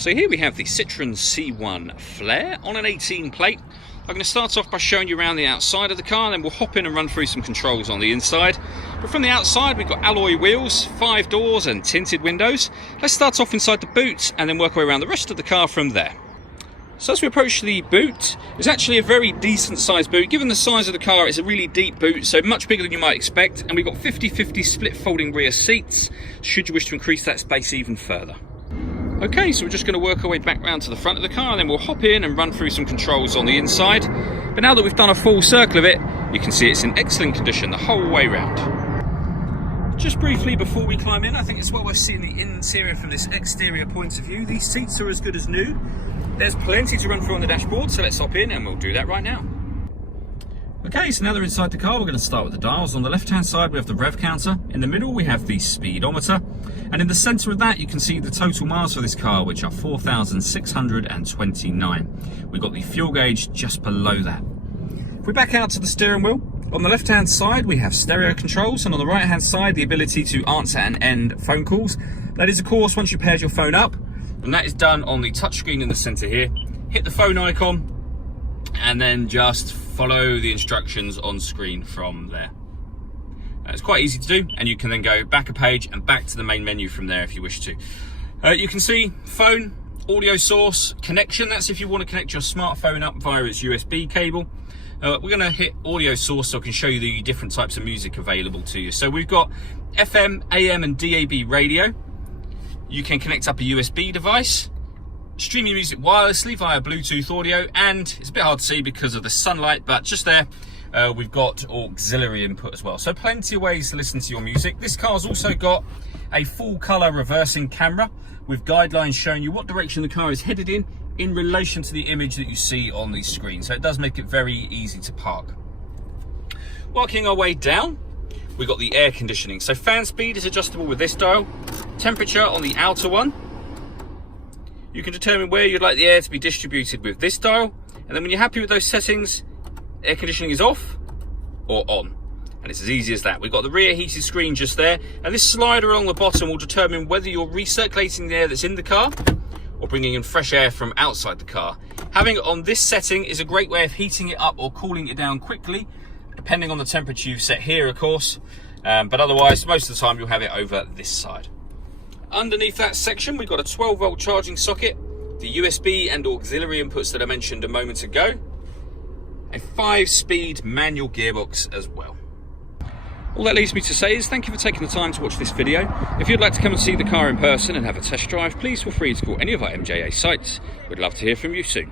So here we have the Citroen C1 Flare on an 18 plate. I'm going to start off by showing you around the outside of the car, and then we'll hop in and run through some controls on the inside. But from the outside we've got alloy wheels, 5 doors and tinted windows. Let's start off inside the boot and then work our way around the rest of the car from there. So as we approach the boot, it's actually a very decent sized boot. Given the size of the car, it's a really deep boot, so much bigger than you might expect. And we've got 50-50 split folding rear seats, should you wish to increase that space even further. Okay, so we're just going to work our way back round to the front of the car, and then we'll hop in and run through some controls on the inside. But now that we've done a full circle of it, you can see it's in excellent condition the whole way round. Just briefly before we climb in, I think it's well worth seeing the interior from this exterior point of view. These seats are as good as new. There's plenty to run through on the dashboard, so let's hop in and we'll do that right now. Okay, so now they're inside the car, we're going to start with the dials. On the left-hand side, we have the rev counter. In the middle, we have the speedometer. And in the centre of that, you can see the total miles for this car, which are 4,629. We've got the fuel gauge just below that. If we back out to the steering wheel, on the left-hand side, we have stereo controls, and on the right-hand side, the ability to answer and end phone calls. That is, of course, once you paired your phone up, and that is done on the touchscreen in the centre here. Hit the phone icon, and then just follow the instructions on screen from there. It's quite easy to do, and you can then go back a page and back to the main menu from there if you wish to. You can see phone, audio source, connection. That's if you want to connect your smartphone up via its USB cable. We're going to hit audio source so I can show you the different types of music available to you. So we've got FM, AM and DAB radio. You can connect up a USB device, stream your music wirelessly via Bluetooth audio, and it's a bit hard to see because of the sunlight, but just there we've got auxiliary input as well. So plenty of ways to listen to your music. This car's also got a full color reversing camera with guidelines showing you what direction the car is headed in relation to the image that you see on the screen. So it does make it very easy to park. Working our way down, we've got the air conditioning. So fan speed is adjustable with this dial. Temperature on the outer one. You can determine where you'd like the air to be distributed with this dial. And then when you're happy with those settings, air conditioning is off or on. And it's as easy as that. We've got the rear heated screen just there. And this slider along the bottom will determine whether you're recirculating the air that's in the car or bringing in fresh air from outside the car. Having it on this setting is a great way of heating it up or cooling it down quickly, depending on the temperature you've set here, of course. But otherwise, most of the time, you'll have it over this side. Underneath that section, we've got a 12-volt charging socket, the USB and auxiliary inputs that I mentioned a moment ago, a 5-speed manual gearbox as well. All that leaves me to say is thank you for taking the time to watch this video. If you'd like to come and see the car in person and have a test drive, please feel free to call any of our MJA sites. We'd love to hear from you soon.